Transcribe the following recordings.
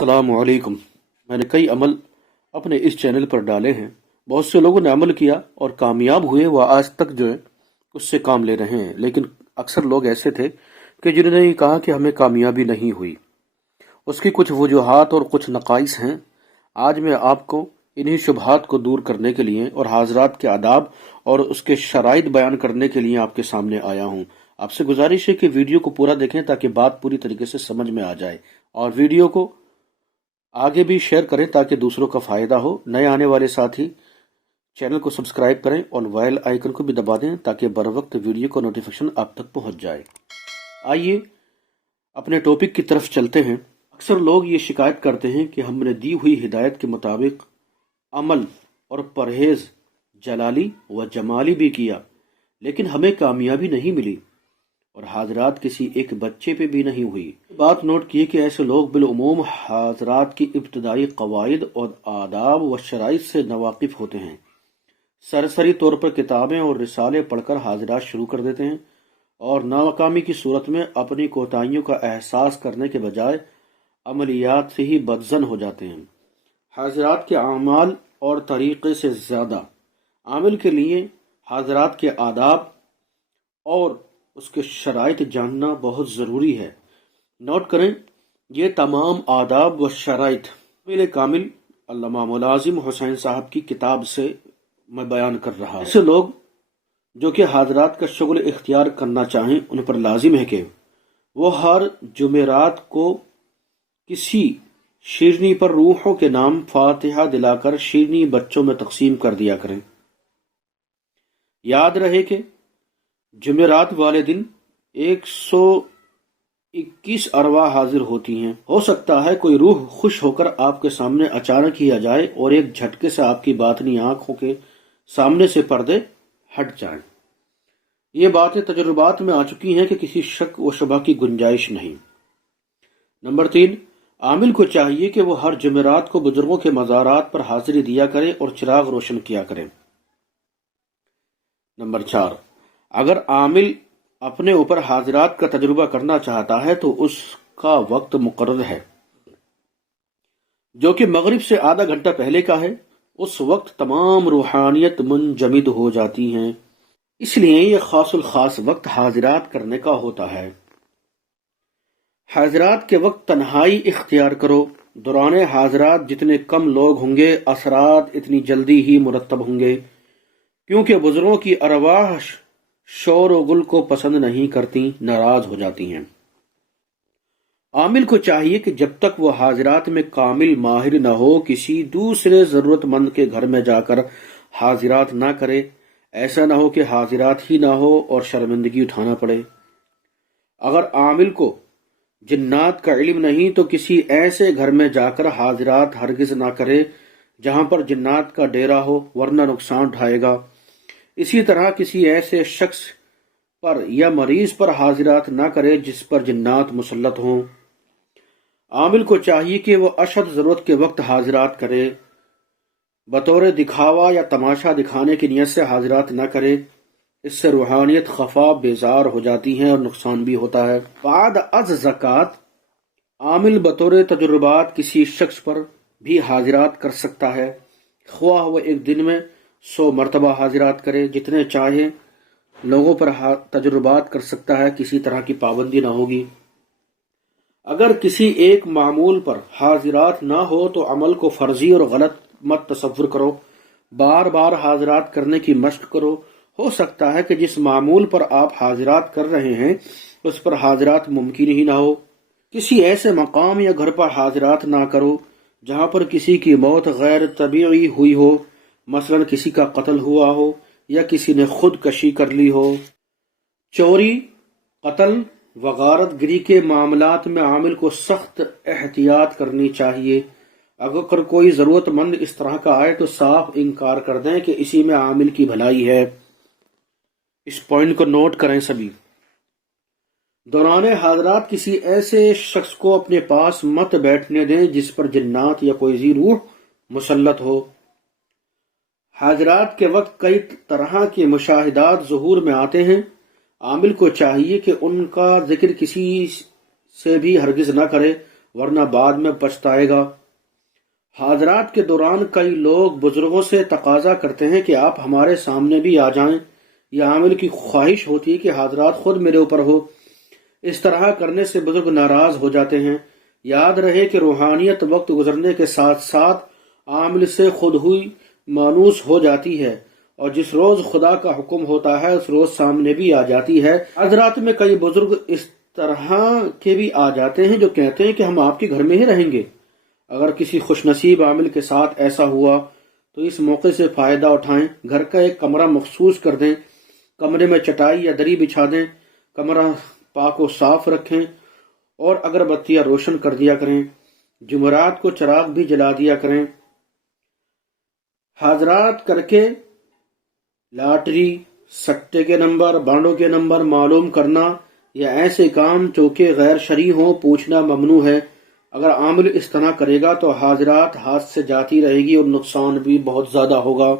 السلام علیکم۔ میں نے کئی عمل اپنے اس چینل پر ڈالے ہیں، بہت سے لوگوں نے عمل کیا اور کامیاب ہوئے، وہ آج تک جو ہے اس سے کام لے رہے ہیں، لیکن اکثر لوگ ایسے تھے کہ جنہوں نے یہ کہا کہ ہمیں کامیابی نہیں ہوئی۔ اس کی کچھ وجوہات اور کچھ نقائص ہیں۔ آج میں آپ کو انہی شبہات کو دور کرنے کے لیے اور حاضرات کے آداب اور اس کے شرائط بیان کرنے کے لیے آپ کے سامنے آیا ہوں۔ آپ سے گزارش ہے کہ ویڈیو کو پورا دیکھیں تاکہ بات پوری طریقے سے سمجھ میں آ جائے، اور ویڈیو کو آگے بھی شیئر کریں تاکہ دوسروں کا فائدہ ہو۔ نئے آنے والے ساتھی چینل کو سبسکرائب کریں اور بیل آئیکن کو بھی دبا دیں تاکہ بر وقت ویڈیو کا نوٹیفیکیشن آپ تک پہنچ جائے۔ آئیے اپنے ٹاپک کی طرف چلتے ہیں۔ اکثر لوگ یہ شکایت کرتے ہیں کہ ہم نے دی ہوئی ہدایت کے مطابق عمل اور پرہیز جلالی و جمالی بھی کیا، لیکن ہمیں کامیابی نہیں ملی اور حاضرات کسی ایک بچے پہ بھی نہیں ہوئی۔ بات نوٹ کیے کہ ایسے لوگ بالعموم حاضرات کی ابتدائی قواعد اور آداب و شرائط سے ناواقف ہوتے ہیں۔ سرسری طور پر کتابیں اور رسالے پڑھ کر حاضرات شروع کر دیتے ہیں اور ناکامی کی صورت میں اپنی کوتاہیوں کا احساس کرنے کے بجائے عملیات سے ہی بدظن ہو جاتے ہیں۔ حاضرات کے اعمال اور طریقے سے زیادہ عامل کے لیے حاضرات کے آداب اور اس کے شرائط جاننا بہت ضروری ہے۔ نوٹ کریں، یہ تمام آداب و شرائط عامل کامل علامہ ملازم حسین صاحب کی کتاب سے میں بیان کر رہا ہوں۔ ایسے لوگ جو کہ حاضرات کا شغل اختیار کرنا چاہیں، ان پر لازم ہے کہ وہ ہر جمعرات کو کسی شیرنی پر روحوں کے نام فاتحہ دلا کر شیرنی بچوں میں تقسیم کر دیا کریں۔ یاد رہے کہ جمعرات والے دن 121 ارواح حاضر ہوتی ہیں۔ ہو سکتا ہے کوئی روح خوش ہو کر آپ کے سامنے اچانک ہی آ جائے اور ایک جھٹکے سے آپ کی باطنی آنکھوں کے سامنے سے پردے ہٹ جائیں۔ یہ باتیں تجربات میں آ چکی ہیں کہ کسی شک و شبہ کی گنجائش نہیں۔ نمبر 3، عامل کو چاہیے کہ وہ ہر جمعرات کو بزرگوں کے مزارات پر حاضری دیا کرے اور چراغ روشن کیا کرے۔ نمبر 4، اگر عامل اپنے اوپر حاضرات کا تجربہ کرنا چاہتا ہے تو اس کا وقت مقرر ہے، جو کہ مغرب سے آدھا گھنٹہ پہلے کا ہے۔ اس وقت تمام روحانیت منجمد ہو جاتی ہیں، اس لیے یہ خاص الخاص وقت حاضرات کرنے کا ہوتا ہے۔ حاضرات کے وقت تنہائی اختیار کرو۔ دوران حاضرات جتنے کم لوگ ہوں گے، اثرات اتنی جلدی ہی مرتب ہوں گے، کیونکہ بزرگوں کی ارواح شور و گل کو پسند نہیں کرتی، ناراض ہو جاتی ہیں۔ عامل کو چاہیے کہ جب تک وہ حاضرات میں کامل ماہر نہ ہو، کسی دوسرے ضرورت مند کے گھر میں جا کر حاضرات نہ کرے۔ ایسا نہ ہو کہ حاضرات ہی نہ ہو اور شرمندگی اٹھانا پڑے۔ اگر عامل کو جنات کا علم نہیں تو کسی ایسے گھر میں جا کر حاضرات ہرگز نہ کرے جہاں پر جنات کا ڈیرا ہو، ورنہ نقصان اٹھائے گا۔ اسی طرح کسی ایسے شخص پر یا مریض پر حاضرات نہ کرے جس پر جنات مسلط ہوں۔ عامل کو چاہیے کہ وہ اشد ضرورت کے وقت حاضرات کرے، بطور دکھاوا یا تماشا دکھانے کی نیت سے حاضرات نہ کرے۔ اس سے روحانیت خفا بیزار ہو جاتی ہے اور نقصان بھی ہوتا ہے۔ بعد از زکوٰۃ عامل بطور تجربات کسی شخص پر بھی حاضرات کر سکتا ہے، خواہ وہ ایک دن میں 100 مرتبہ حاضرات کرے، جتنے چاہے لوگوں پر تجربات کر سکتا ہے، کسی طرح کی پابندی نہ ہوگی۔ اگر کسی ایک معمول پر حاضرات نہ ہو تو عمل کو فرضی اور غلط مت تصور کرو، بار بار حاضرات کرنے کی مشق کرو۔ ہو سکتا ہے کہ جس معمول پر آپ حاضرات کر رہے ہیں اس پر حاضرات ممکن ہی نہ ہو۔ کسی ایسے مقام یا گھر پر حاضرات نہ کرو جہاں پر کسی کی موت غیر طبیعی ہوئی ہو، مثلا کسی کا قتل ہوا ہو یا کسی نے خود کشی کر لی ہو۔ چوری، قتل و غارت گری کے معاملات میں عامل کو سخت احتیاط کرنی چاہیے۔ اگر کوئی ضرورت مند اس طرح کا آئے تو صاف انکار کر دیں کہ اسی میں عامل کی بھلائی ہے۔ اس پوائنٹ کو نوٹ کریں سبھی۔ دوران حاضرات کسی ایسے شخص کو اپنے پاس مت بیٹھنے دیں جس پر جنات یا کوئی ذی روح مسلط ہو۔ حاضرات کے وقت کئی طرح کے مشاہدات ظہور میں آتے ہیں۔ عامل کو چاہیے کہ ان کا ذکر کسی سے بھی ہرگز نہ کرے ورنہ بعد میں پچھتائے گا۔ حاضرات کے دوران کئی لوگ بزرگوں سے تقاضا کرتے ہیں کہ آپ ہمارے سامنے بھی آ جائیں۔ یہ عامل کی خواہش ہوتی ہے کہ حاضرات خود میرے اوپر ہو۔ اس طرح کرنے سے بزرگ ناراض ہو جاتے ہیں۔ یاد رہے کہ روحانیت وقت گزرنے کے ساتھ ساتھ عامل سے خود ہوئی مانوس ہو جاتی ہے، اور جس روز خدا کا حکم ہوتا ہے اس روز سامنے بھی آ جاتی ہے۔ حضرات میں کئی بزرگ اس طرح کے بھی آ جاتے ہیں جو کہتے ہیں کہ ہم آپ کے گھر میں ہی رہیں گے۔ اگر کسی خوش نصیب عامل کے ساتھ ایسا ہوا تو اس موقع سے فائدہ اٹھائیں، گھر کا ایک کمرہ مخصوص کر دیں، کمرے میں چٹائی یا دری بچھا دیں، کمرہ پاک و صاف رکھیں اور اگربتیاں روشن کر دیا کریں، جمعرات کو چراغ بھی جلا دیا کریں۔ حاضرات کر کے لاٹری، سٹے کے نمبر، بانڈوں کے نمبر معلوم کرنا یا ایسے کام جو کہ غیر شرعی ہوں پوچھنا ممنوع ہے۔ اگر عامل اس طرح کرے گا تو حاضرات ہاتھ سے جاتی رہے گی اور نقصان بھی بہت زیادہ ہوگا۔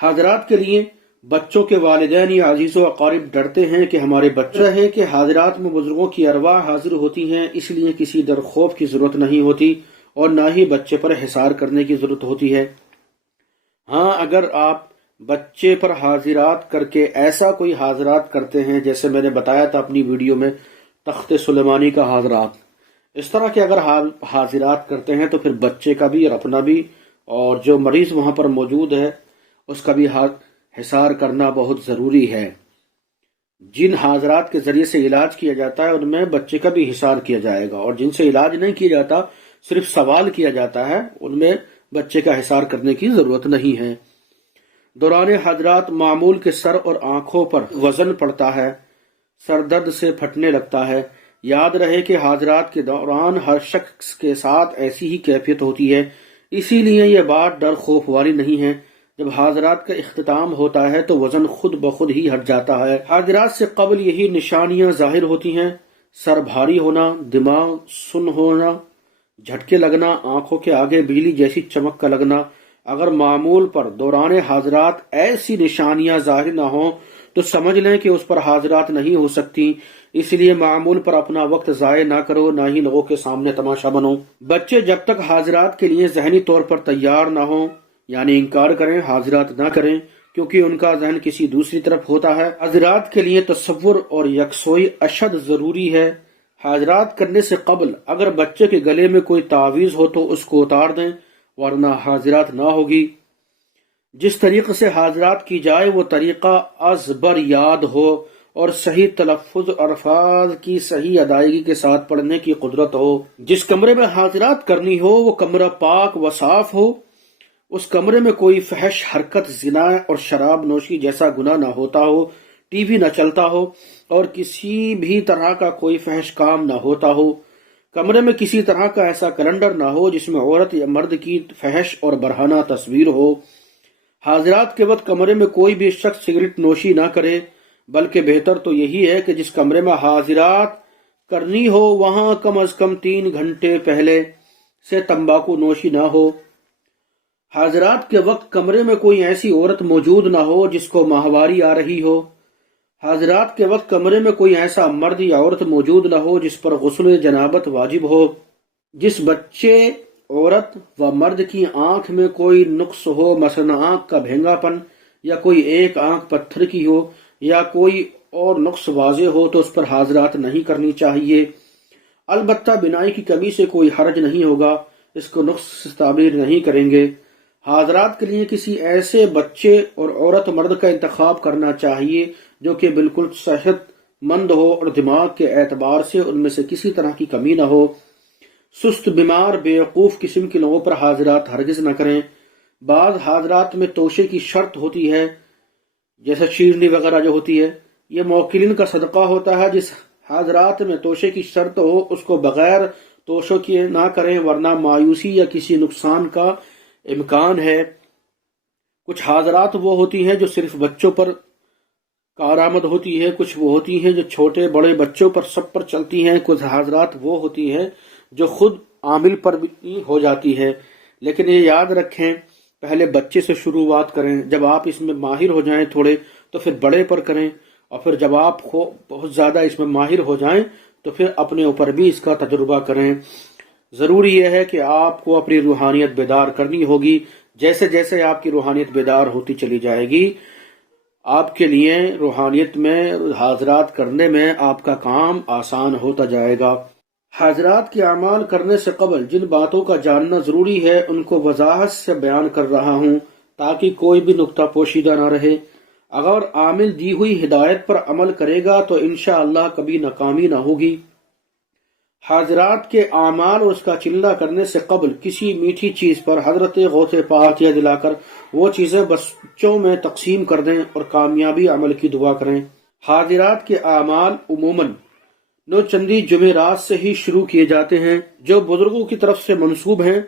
حاضرات کے لیے بچوں کے والدین یا عزیز و اقارب ڈرتے ہیں کہ ہمارے بچہ ہے کہ حاضرات میں بزرگوں کی ارواح حاضر ہوتی ہیں، اس لیے کسی ڈر خوف کی ضرورت نہیں ہوتی اور نہ ہی بچے پر حصار کرنے کی ضرورت ہوتی ہے۔ ہاں، اگر آپ بچے پر حاضرات کر کے ایسا کوئی حاضرات کرتے ہیں جیسے میں نے بتایا تھا اپنی ویڈیو میں تخت سلیمانی کا حاضرات، اس طرح کے اگر حاضرات کرتے ہیں تو پھر بچے کا بھی اور اپنا بھی اور جو مریض وہاں پر موجود ہے اس کا بھی حصار کرنا بہت ضروری ہے۔ جن حاضرات کے ذریعے سے علاج کیا جاتا ہے ان میں بچے کا بھی حصار کیا جائے گا، اور جن سے علاج نہیں کیا جاتا صرف سوال کیا جاتا ہے ان میں بچے کا حصار کرنے کی ضرورت نہیں ہے۔ دوران حاضرات معمول کے سر اور آنکھوں پر وزن پڑتا ہے، سر درد سے پھٹنے لگتا ہے۔ یاد رہے کہ حاضرات کے دوران ہر شخص کے ساتھ ایسی ہی کیفیت ہوتی ہے، اسی لیے یہ بات ڈر خوف والی نہیں ہے۔ جب حاضرات کا اختتام ہوتا ہے تو وزن خود بخود ہی ہٹ جاتا ہے۔ حاضرات سے قبل یہی نشانیاں ظاہر ہوتی ہیں: سر بھاری ہونا، دماغ سن ہونا، جھٹکے لگنا، آنکھوں کے آگے بجلی جیسی چمک کا لگنا۔ اگر معمول پر دوران حاضرات ایسی نشانیاں ظاہر نہ ہوں تو سمجھ لیں کہ اس پر حاضرات نہیں ہو سکتی، اس لیے معمول پر اپنا وقت ضائع نہ کرو، نہ ہی لوگوں کے سامنے تماشا بنو۔ بچے جب تک حاضرات کے لیے ذہنی طور پر تیار نہ ہوں یعنی انکار کریں، حاضرات نہ کریں، کیونکہ ان کا ذہن کسی دوسری طرف ہوتا ہے۔ حاضرات کے لیے تصور اور یکسوئی اشد ضروری ہے۔ حاضرات کرنے سے قبل اگر بچے کے گلے میں کوئی تعویذ ہو تو اس کو اتار دیں، ورنہ حاضرات نہ ہوگی۔ جس طریقے سے حاضرات کی جائے وہ طریقہ از بر یاد ہو اور صحیح تلفظ الفاظ کی صحیح ادائیگی کے ساتھ پڑھنے کی قدرت ہو۔ جس کمرے میں حاضرات کرنی ہو وہ کمرہ پاک و صاف ہو، اس کمرے میں کوئی فحش حرکت، زنا اور شراب نوشی جیسا گناہ نہ ہوتا ہو، ٹی وی نہ چلتا ہو اور کسی بھی طرح کا کوئی فحش کام نہ ہوتا ہو۔ کمرے میں کسی طرح کا ایسا کیلنڈر نہ ہو جس میں عورت یا مرد کی فحش اور برہنہ تصویر ہو۔ حاضرات کے وقت کمرے میں کوئی بھی شخص سگریٹ نوشی نہ کرے، بلکہ بہتر تو یہی ہے کہ جس کمرے میں حاضرات کرنی ہو وہاں کم از کم 3 گھنٹے پہلے سے تمباکو نوشی نہ ہو۔ حاضرات کے وقت کمرے میں کوئی ایسی عورت موجود نہ ہو جس کو ماہواری آ رہی ہو۔ حاضرات کے وقت کمرے میں کوئی ایسا مرد یا عورت موجود نہ ہو جس پر غسل جنابت واجب ہو۔ جس بچے، عورت و مرد کی آنکھ میں کوئی نقص ہو، مثلا آنکھ کا بھینگا پن یا کوئی ایک آنکھ پتھر کی ہو یا کوئی اور نقص واضح ہو تو اس پر حاضرات نہیں کرنی چاہیے۔ البتہ بینائی کی کمی سے کوئی حرج نہیں ہوگا، اس کو نقص سے تعبیر نہیں کریں گے۔ حاضرات کے لیے کسی ایسے بچے اور عورت مرد کا انتخاب کرنا چاہیے جو کہ بالکل صحت مند ہو اور دماغ کے اعتبار سے ان میں سے کسی طرح کی کمی نہ ہو۔ سست، بیمار، بیوقوف قسم کے لوگوں پر حاضرات ہرگز نہ کریں۔ بعض حاضرات میں توشے کی شرط ہوتی ہے، جیسے شیرنی وغیرہ جو ہوتی ہے، یہ موکلین کا صدقہ ہوتا ہے۔ جس حاضرات میں توشے کی شرط ہو اس کو بغیر توشوں کیے نہ کریں، ورنہ مایوسی یا کسی نقصان کا امکان ہے۔ کچھ حاضرات وہ ہوتی ہیں جو صرف بچوں پر کارآمد ہوتی ہے، کچھ وہ ہوتی ہیں جو چھوٹے بڑے بچوں پر سب پر چلتی ہیں، کچھ حاضرات وہ ہوتی ہیں جو خود عامل پر بھی ہو جاتی ہے۔ لیکن یہ یاد رکھیں پہلے بچے سے شروعات کریں، جب آپ اس میں ماہر ہو جائیں تھوڑے تو پھر بڑے پر کریں، اور پھر جب آپ بہت زیادہ اس میں ماہر ہو جائیں تو پھر اپنے اوپر بھی اس کا تجربہ کریں۔ ضروری یہ ہے کہ آپ کو اپنی روحانیت بیدار کرنی ہوگی۔ جیسے جیسے آپ کی روحانیت بیدار ہوتی چلی جائے گی، آپ کے لیے روحانیت میں حاضرات کرنے میں آپ کا کام آسان ہوتا جائے گا۔ حاضرات کے اعمال کرنے سے قبل جن باتوں کا جاننا ضروری ہے ان کو وضاحت سے بیان کر رہا ہوں تاکہ کوئی بھی نقطہ پوشیدہ نہ رہے۔ اگر عامل دی ہوئی ہدایت پر عمل کرے گا تو انشاءاللہ کبھی ناکامی نہ ہوگی۔ حاضرات کے اعمال اور اس کا چلہ کرنے سے قبل کسی میٹھی چیز پر حضرت غوث پاک یا دلا کر وہ چیزیں بچوں میں تقسیم کر دیں اور کامیابی عمل کی دعا کریں۔ حاضرات کے اعمال عموماً نوچندی جمعرات سے ہی شروع کیے جاتے ہیں۔ جو بزرگوں کی طرف سے منسوب ہیں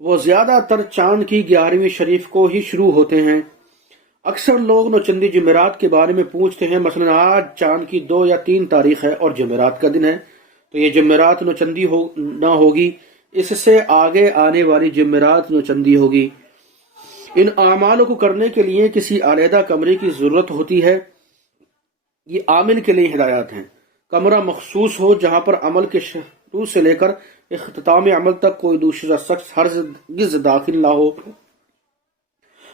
وہ زیادہ تر چاند کی 11ویں شریف کو ہی شروع ہوتے ہیں۔ اکثر لوگ نوچندی جمعرات کے بارے میں پوچھتے ہیں، مثلا آج چاند کی 2 یا 3 تاریخ ہے اور جمعرات کا دن ہے، تو یہ جمعرات نوچندی نہ ہوگی، اس سے آگے آنے والی جمعرات نوچندی ہوگی۔ ان اعمالوں کو کرنے کے لیے کسی علیحدہ کمرے کی ضرورت ہوتی ہے۔ یہ عامل کے لیے ہدایات ہیں۔ کمرہ مخصوص ہو جہاں پر عمل کے شروع سے لے کر اختتام عمل تک کوئی دوسرا شخص ہرگز داخل نہ ہو۔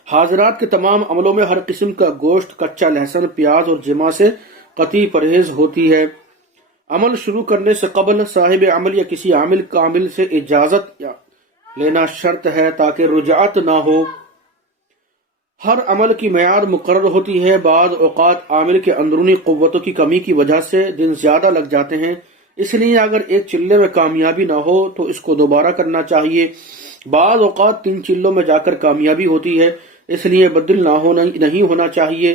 حاضرات کے تمام عملوں میں ہر قسم کا گوشت، کچا لہسن، پیاز اور جمع سے قطعی پرہیز ہوتی ہے۔ عمل شروع کرنے سے قبل صاحب عمل یا کسی عامل کامل سے اجازت لینا شرط ہے تاکہ رجعت نہ ہو۔ ہر عمل کی میعاد مقرر ہوتی ہے۔ بعض اوقات عامل کے اندرونی قوتوں کی کمی کی وجہ سے دن زیادہ لگ جاتے ہیں، اس لیے اگر ایک چلے میں کامیابی نہ ہو تو اس کو دوبارہ کرنا چاہیے۔ بعض اوقات 3 چلوں میں جا کر کامیابی ہوتی ہے، اس لیے بدل نہیں ہونا چاہیے۔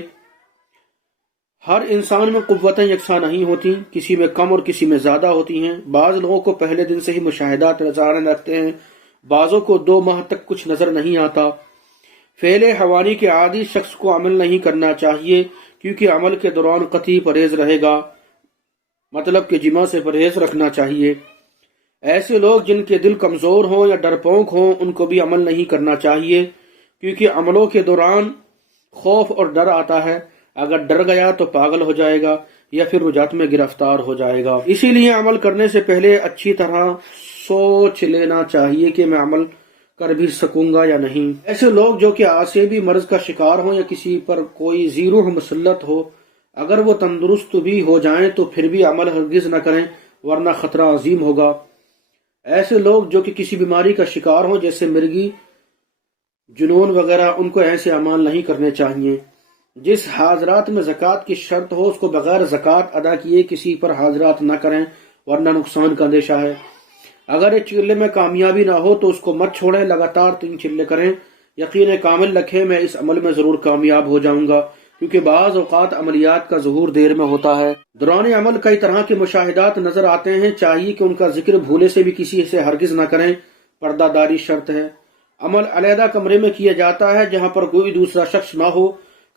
ہر انسان میں قوتیں یکساں نہیں ہوتی، کسی میں کم اور کسی میں زیادہ ہوتی ہیں۔ بعض لوگوں کو پہلے دن سے ہی مشاہدات نظر آنے لگتے ہیں، بعضوں کو 2 ماہ تک کچھ نظر نہیں آتا۔ فعل حوانی کے عادی شخص کو عمل نہیں کرنا چاہیے کیونکہ عمل کے دوران قطعی پرہیز رہے گا، مطلب کہ جمع سے پرہیز رکھنا چاہیے۔ ایسے لوگ جن کے دل کمزور ہوں یا ڈرپونک ہوں ان کو بھی عمل نہیں کرنا چاہیے کیونکہ عملوں کے دوران خوف اور ڈر آتا ہے، اگر ڈر گیا تو پاگل ہو جائے گا یا پھر رجعت میں گرفتار ہو جائے گا۔ اسی لیے عمل کرنے سے پہلے اچھی طرح سوچ لینا چاہیے کہ میں عمل کر بھی سکوں گا یا نہیں۔ ایسے لوگ جو کہ عصبی مرض کا شکار ہوں یا کسی پر کوئی ذی-روح مسلط ہو، اگر وہ تندرست بھی ہو جائیں تو پھر بھی عمل ہرگز نہ کریں ورنہ خطرہ عظیم ہوگا۔ ایسے لوگ جو کہ کسی بیماری کا شکار ہوں جیسے مرگی، جنون وغیرہ، ان کو ایسے اعمال نہیں کرنے چاہیے۔ جس حاضرات میں زکوٰۃ کی شرط ہو اس کو بغیر زکوٰۃ ادا کیے کسی پر حاضرات نہ کریں ورنہ نقصان کا اندیشہ ہے۔ اگر ایک چلے میں کامیابی نہ ہو تو اس کو مت چھوڑیں، لگاتار 3 چلے کریں، یقین کامل رکھیں میں اس عمل میں ضرور کامیاب ہو جاؤں گا، کیونکہ بعض اوقات عملیات کا ظہور دیر میں ہوتا ہے۔ دوران عمل کئی طرح کے مشاہدات نظر آتے ہیں، چاہیے کہ ان کا ذکر بھولے سے بھی کسی سے ہرگز نہ کریں، پردہ داری شرط ہے۔ عمل علیحدہ کمرے میں کیا جاتا ہے جہاں پر کوئی دوسرا شخص نہ ہو۔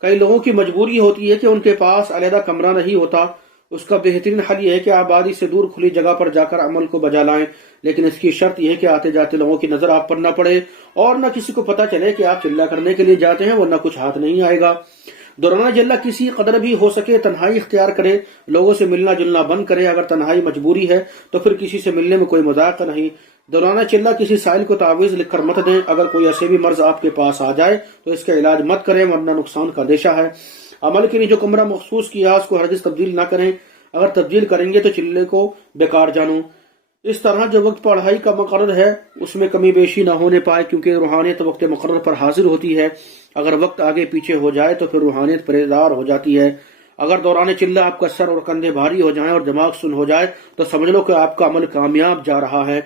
کئی لوگوں کی مجبوری ہوتی ہے کہ ان کے پاس علیحدہ کمرہ نہیں ہوتا، اس کا بہترین حل یہ ہے کہ آبادی سے دور کھلی جگہ پر جا کر عمل کو بجا لائیں، لیکن اس کی شرط یہ ہے کہ آتے جاتے لوگوں کی نظر آپ پر نہ پڑے اور نہ کسی کو پتہ چلے کہ آپ چلہ کرنے کے لیے جاتے ہیں، ورنہ کچھ ہاتھ نہیں آئے گا۔ دوران جلہ کسی قدر بھی ہو سکے تنہائی اختیار کرے، لوگوں سے ملنا جلنا بند کرے۔ اگر تنہائی مجبوری ہے تو پھر کسی سے ملنے میں کوئی مذاق نہیں۔ دوران چلہ کسی سائل کو تعویذ لکھ کر مت دیں۔ اگر کوئی عصبی مرض آپ کے پاس آ جائے تو اس کا علاج مت کریں ورنہ نقصان کا اندیشہ ہے۔ عمل کے لیے جو کمرہ مخصوص کیا اس کو ہرگز تبدیل نہ کریں، اگر تبدیل کریں گے تو چلے کو بیکار جانو۔ اس طرح جو وقت پڑھائی کا مقرر ہے اس میں کمی بیشی نہ ہونے پائے، کیونکہ روحانیت وقت مقرر پر حاضر ہوتی ہے۔ اگر وقت آگے پیچھے ہو جائے تو پھر روحانیت پریزار ہو جاتی ہے۔ اگر دوران چلہ آپ کا سر اور کندھے بھاری ہو جائیں اور دماغ سن ہو جائے تو سمجھ لو کہ آپ کا عمل کامیاب جا رہا ہے۔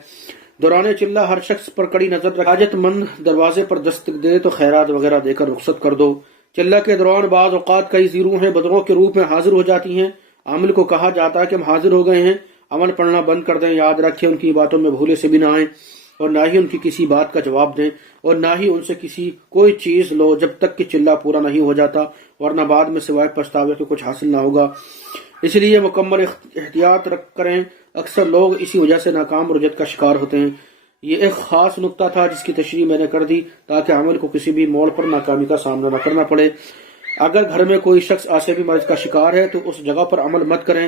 دوران چلہ ہر شخص پر کڑی نظر رکھ، حاجت مند دروازے پر دستک دے تو خیرات وغیرہ دے کر رخصت کر دو۔ چلہ کے دوران بعض اوقات کئی ذی-روحیں بدروں کے روپ میں حاضر ہو جاتی ہیں۔ عامل کو کہا جاتا ہے کہ ہم حاضر ہو گئے ہیں، عمل پڑھنا بند کر دیں۔ یاد رکھیں ان کی باتوں میں بھولے سے بھی نہ آئیں اور نہ ہی ان کی کسی بات کا جواب دیں اور نہ ہی ان سے کوئی چیز لو جب تک کہ چلہ پورا نہیں ہو جاتا، ورنہ بعد میں سوائے پچھتاوے کے کچھ حاصل نہ ہوگا۔ اس لیے مکمل احتیاط کریں۔ اکثر لوگ اسی وجہ سے ناکام اور رجعت کا شکار ہوتے ہیں۔ یہ ایک خاص نقطہ تھا جس کی تشریح میں نے کر دی تاکہ عمل کو کسی بھی موڑ پر ناکامی کا سامنا نہ کرنا پڑے۔ اگر گھر میں کوئی شخص عصبی مرض کا شکار ہے تو اس جگہ پر عمل مت کریں